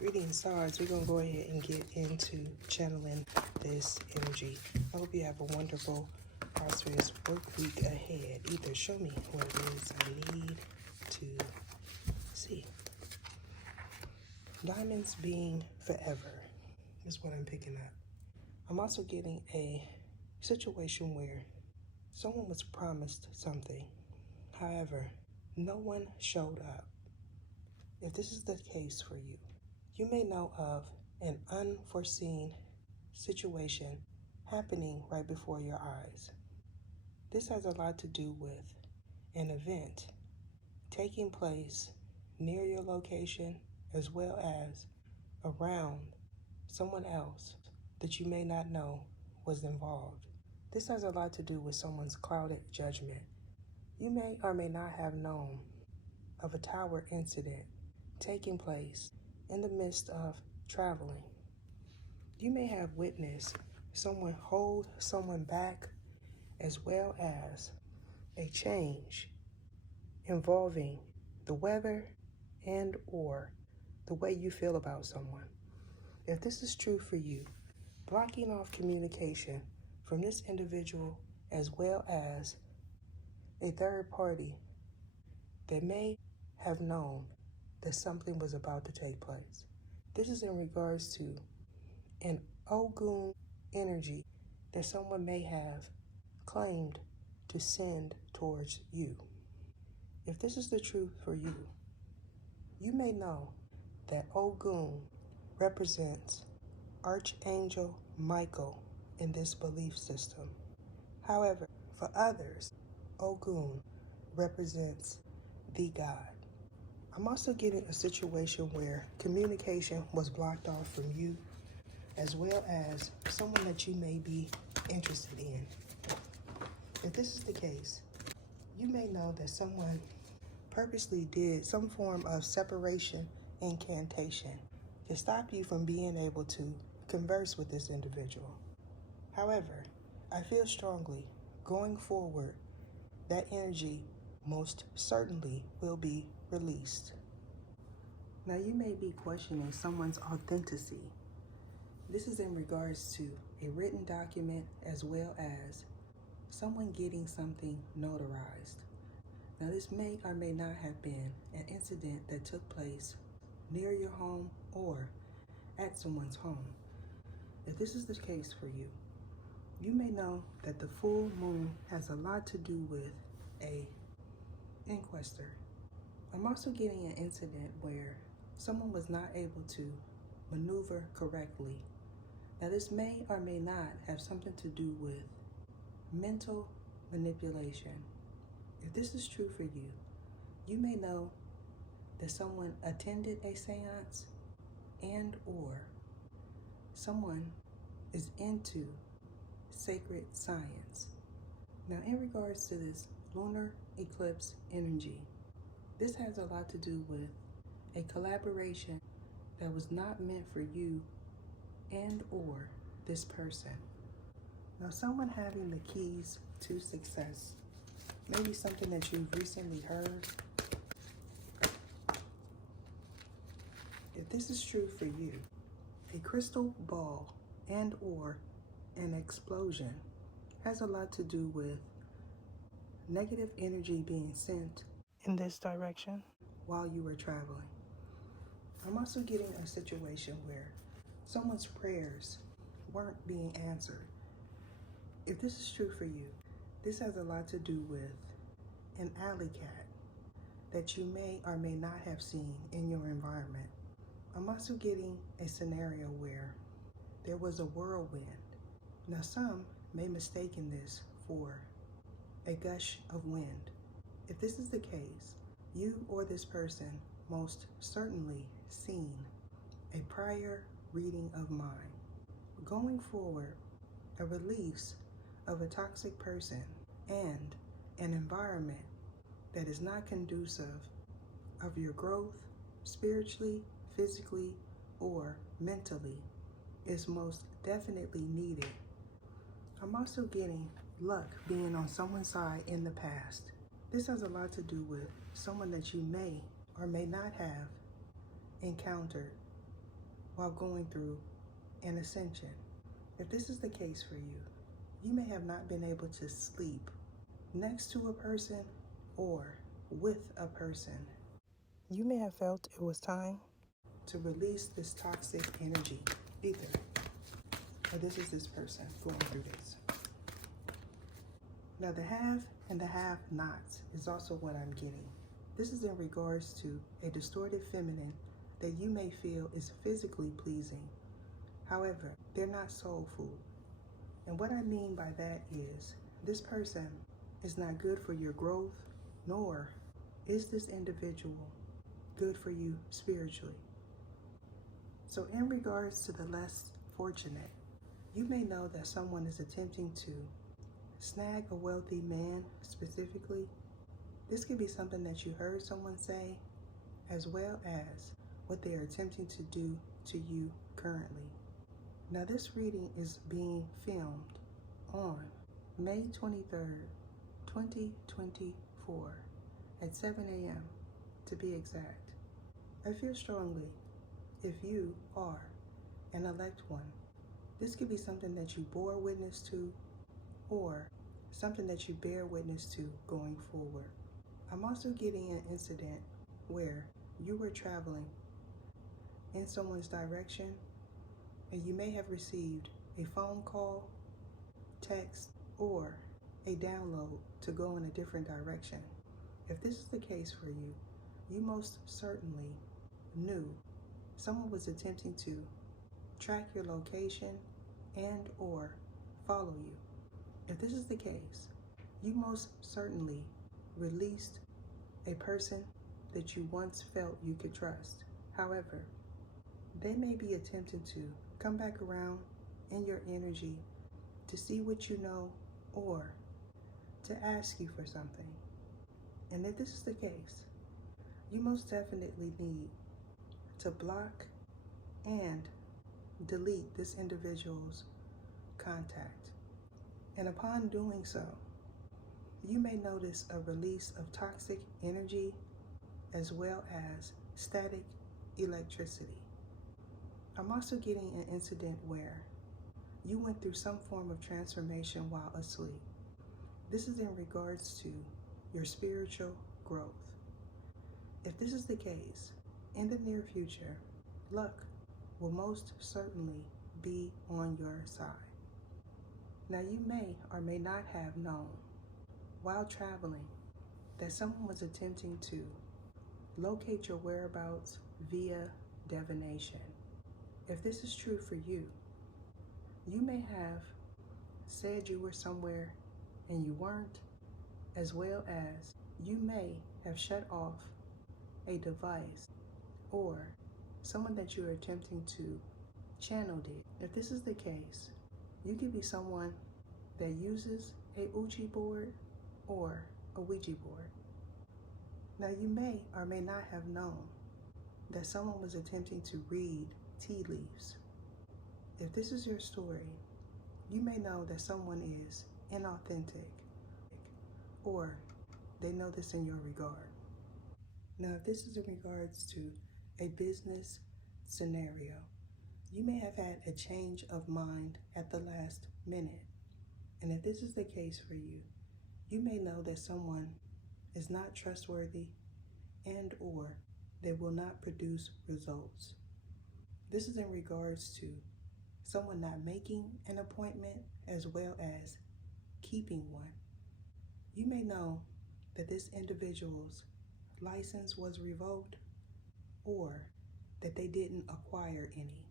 Greetings, stars. We're going to go ahead and get into channeling this energy. I hope you have a wonderful, prosperous work week ahead. Either show me what it is I need to see. Diamonds being forever is what I'm picking up. I'm also getting a situation where someone was promised something. However, no one showed up. If this is the case for you, you may know of an unforeseen situation happening right before your eyes. This has a lot to do with an event taking place near your location as well as around someone else that you may not know was involved. This has a lot to do with someone's clouded judgment. You may or may not have known of a tower incident taking place in the midst of traveling. You may have witnessed someone hold someone back, as well as a change involving the weather and or the way you feel about someone. If this is true for you, blocking off communication from this individual as well as a third party that may have known that something was about to take place. This is in regards to an Ogun energy that someone may have claimed to send towards you. If this is the truth for you, you may know that Ogun represents Archangel Michael in this belief system. However, for others, Ogun represents the God. I'm also getting a situation where communication was blocked off from you as well as someone that you may be interested in. If this is the case, you may know that someone purposely did some form of separation incantation to stop you from being able to converse with this individual. However, I feel strongly going forward that energy most certainly will be released. Now you may be questioning someone's authenticity. This is in regards to a written document as well as someone getting something notarized. Now this may or may not have been an incident that took place near your home or at someone's home. If this is the case for you, you may know that the full moon has a lot to do with a inquester. I'm also getting an incident where someone was not able to maneuver correctly. Now this may or may not have something to do with mental manipulation. If this is true for you, you may know that someone attended a seance and or someone is into sacred science. Now in regards to this lunar eclipse energy, this has a lot to do with a collaboration that was not meant for you and or this person. Now someone having the keys to success, maybe something that you've recently heard. If this is true for you, a crystal ball and or an explosion has a lot to do with negative energy being sent in this direction while you were traveling. I'm also getting a situation where someone's prayers weren't being answered. If this is true for you, this has a lot to do with an alley cat that you may or may not have seen in your environment. I'm also getting a scenario where there was a whirlwind. Now some may mistake this for a gush of wind. If this is the case, you or this person most certainly seen a prior reading of mine. Going forward, a release of a toxic person and an environment that is not conducive of your growth spiritually, physically, or mentally is most definitely needed. I'm also getting luck being on someone's side in the past. This has a lot to do with someone that you may or may not have encountered while going through an ascension. If this is the case for you, you may have not been able to sleep next to a person or with a person. You may have felt it was time to release this toxic energy, ether. Or this is this person going through this. Now the have and the have-nots is also what I'm getting. This is in regards to a distorted feminine that you may feel is physically pleasing. However, they're not soul food. And what I mean by that is, this person is not good for your growth, nor is this individual good for you spiritually. So in regards to the less fortunate, you may know that someone is attempting to snag a wealthy man specifically. This could be something that you heard someone say, as well as what they are attempting to do to you currently. Now this reading is being filmed on May 23rd, 2024 at 7 a.m. to be exact. I feel strongly, if you are an elect one, this could be something that you bore witness to or something that you bear witness to going forward. I'm also getting an incident where you were traveling in someone's direction and you may have received a phone call, text, or a download to go in a different direction. If this is the case for you, you most certainly knew someone was attempting to track your location and or follow you. If this is the case, you most certainly released a person that you once felt you could trust. However, they may be attempting to come back around in your energy to see what you know or to ask you for something. And if this is the case, you most definitely need to block and delete this individual's contact. And upon doing so, you may notice a release of toxic energy as well as static electricity. I'm also getting an incident where you went through some form of transformation while asleep. This is in regards to your spiritual growth. If this is the case, in the near future, luck will most certainly be on your side. Now you may or may not have known while traveling that someone was attempting to locate your whereabouts via divination. If this is true for you, you may have said you were somewhere and you weren't, as well as you may have shut off a device or someone that you're attempting to channel did. If this is the case, you could be someone that uses a Ouija board or a Ouija board. Now you may or may not have known that someone was attempting to read tea leaves. If this is your story, you may know that someone is inauthentic or they know this in your regard. Now if this is in regards to a business scenario, you may have had a change of mind at the last minute. And if this is the case for you, you may know that someone is not trustworthy and or they will not produce results. This is in regards to someone not making an appointment as well as keeping one. You may know that this individual's license was revoked or that they didn't acquire any.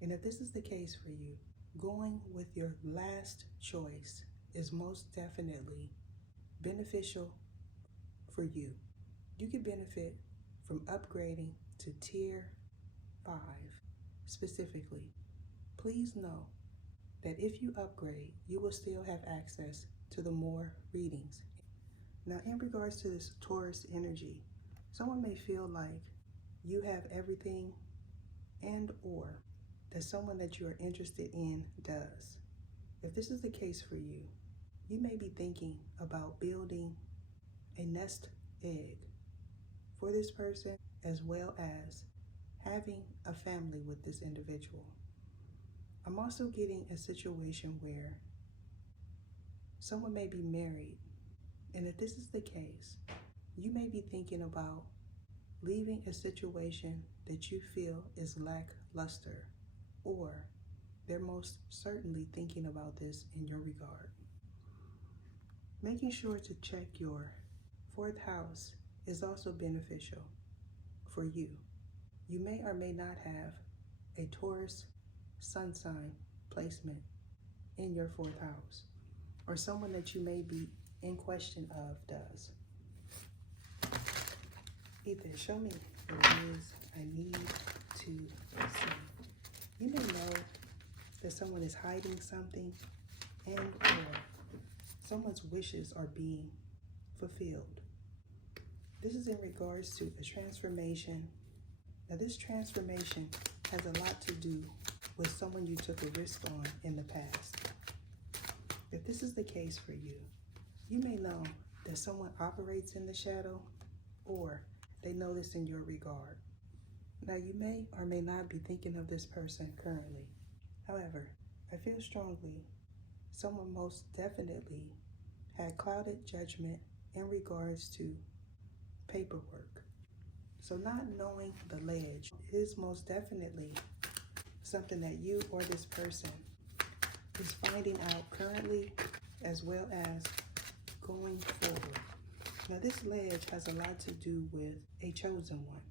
And if this is the case for you, going with your last choice is most definitely beneficial for you. You can benefit from upgrading to Tier 5 specifically. Please know that if you upgrade, you will still have access to the more readings. Now, in regards to this Taurus energy, someone may feel like you have everything and or that someone that you are interested in does. If this is the case for you, you may be thinking about building a nest egg for this person as well as having a family with this individual. I'm also getting a situation where someone may be married, and if this is the case, you may be thinking about leaving a situation that you feel is lackluster, or they're most certainly thinking about this in your regard. Making sure to check your fourth house is also beneficial for you. You may or may not have a Taurus sun sign placement in your fourth house, or someone that you may be in question of does. Ethan, show me what it is I need to see. You may know that someone is hiding something, and or someone's wishes are being fulfilled. This is in regards to a transformation. Now, this transformation has a lot to do with someone you took a risk on in the past. If this is the case for you, you may know that someone operates in the shadow, or they know this in your regard. Now, you may or may not be thinking of this person currently. However, I feel strongly someone most definitely had clouded judgment in regards to paperwork. So not knowing the ledge is most definitely something that you or this person is finding out currently, as well as going forward. Now, this ledge has a lot to do with a chosen one.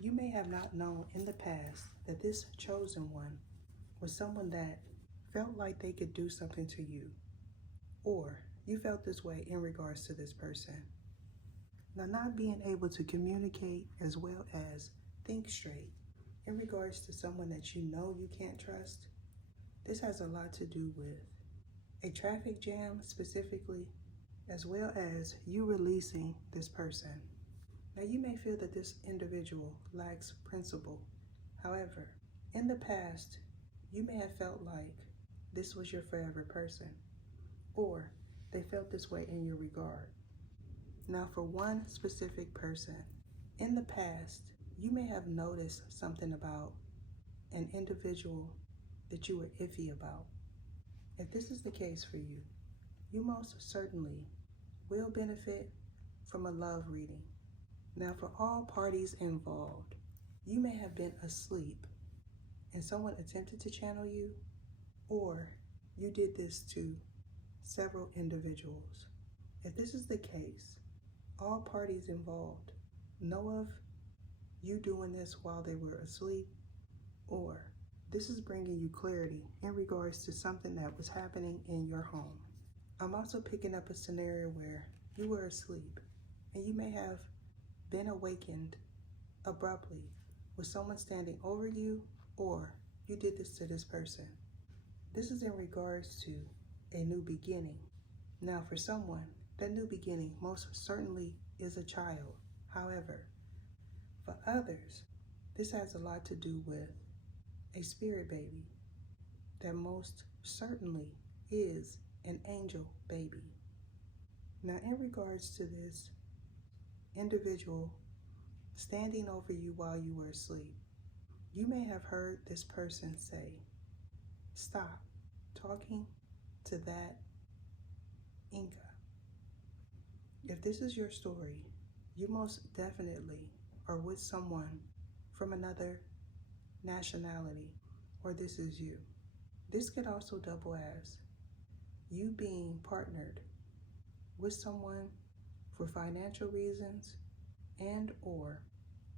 You may have not known in the past that this chosen one was someone that felt like they could do something to you, or you felt this way in regards to this person. Now, not being able to communicate as well as think straight in regards to someone that you know you can't trust, this has a lot to do with a traffic jam specifically, as well as you releasing this person. Now, you may feel that this individual lacks principle. However, in the past, you may have felt like this was your forever person, or they felt this way in your regard. Now, for one specific person, in the past, you may have noticed something about an individual that you were iffy about. If this is the case for you, you most certainly will benefit from a love reading. Now, for all parties involved, you may have been asleep and someone attempted to channel you, or you did this to several individuals. If this is the case, all parties involved know of you doing this while they were asleep, or this is bringing you clarity in regards to something that was happening in your home. I'm also picking up a scenario where you were asleep and you may have been awakened abruptly with someone standing over you, or you did this to this person. This is in regards to a new beginning. Now, for someone, that new beginning most certainly is a child. However, for others, this has a lot to do with a spirit baby that most certainly is an angel baby. Now, in regards to this individual standing over you while you were asleep, you may have heard this person say, "Stop talking to that Inca." If this is your story, you most definitely are with someone from another nationality, or this is you. This could also double as you being partnered with someone for financial reasons, and or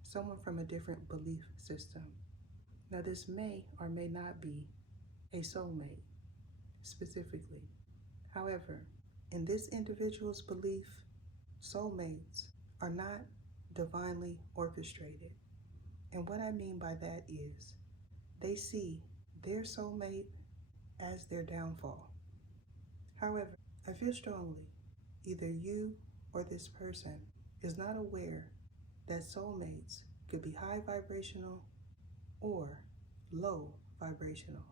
someone from a different belief system. Now, this may or may not be a soulmate specifically. However, in this individual's belief, soulmates are not divinely orchestrated. And what I mean by that is they see their soulmate as their downfall. However, I feel strongly either you or this person is not aware that soulmates could be high vibrational or low vibrational.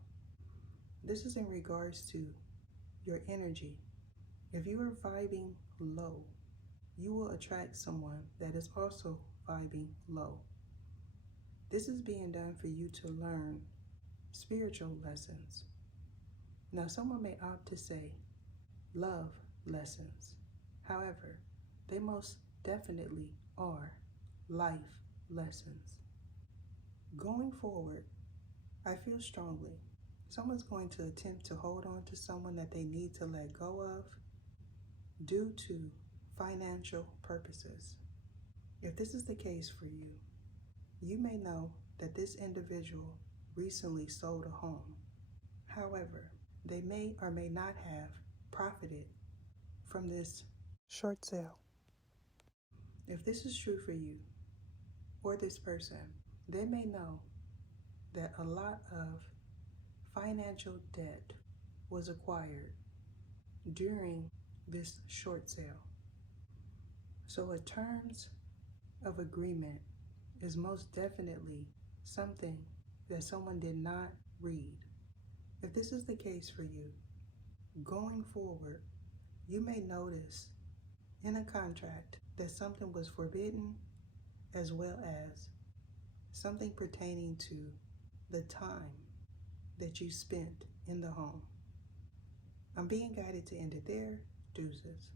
This is in regards to your energy. If you are vibing low, you will attract someone that is also vibing low. This is being done for you to learn spiritual lessons. Now, someone may opt to say love lessons. However, they most definitely are life lessons. Going forward, I feel strongly someone's going to attempt to hold on to someone that they need to let go of due to financial purposes. If this is the case for you, you may know that this individual recently sold a home. However, they may or may not have profited from this short sale. If this is true for you or this person, they may know that a lot of financial debt was acquired during this short sale. So a terms of agreement is most definitely something that someone did not read. If this is the case for you, going forward, you may notice in a contract that something was forbidden, as well as something pertaining to the time that you spent in the home. I'm being guided to end it there. Deuces.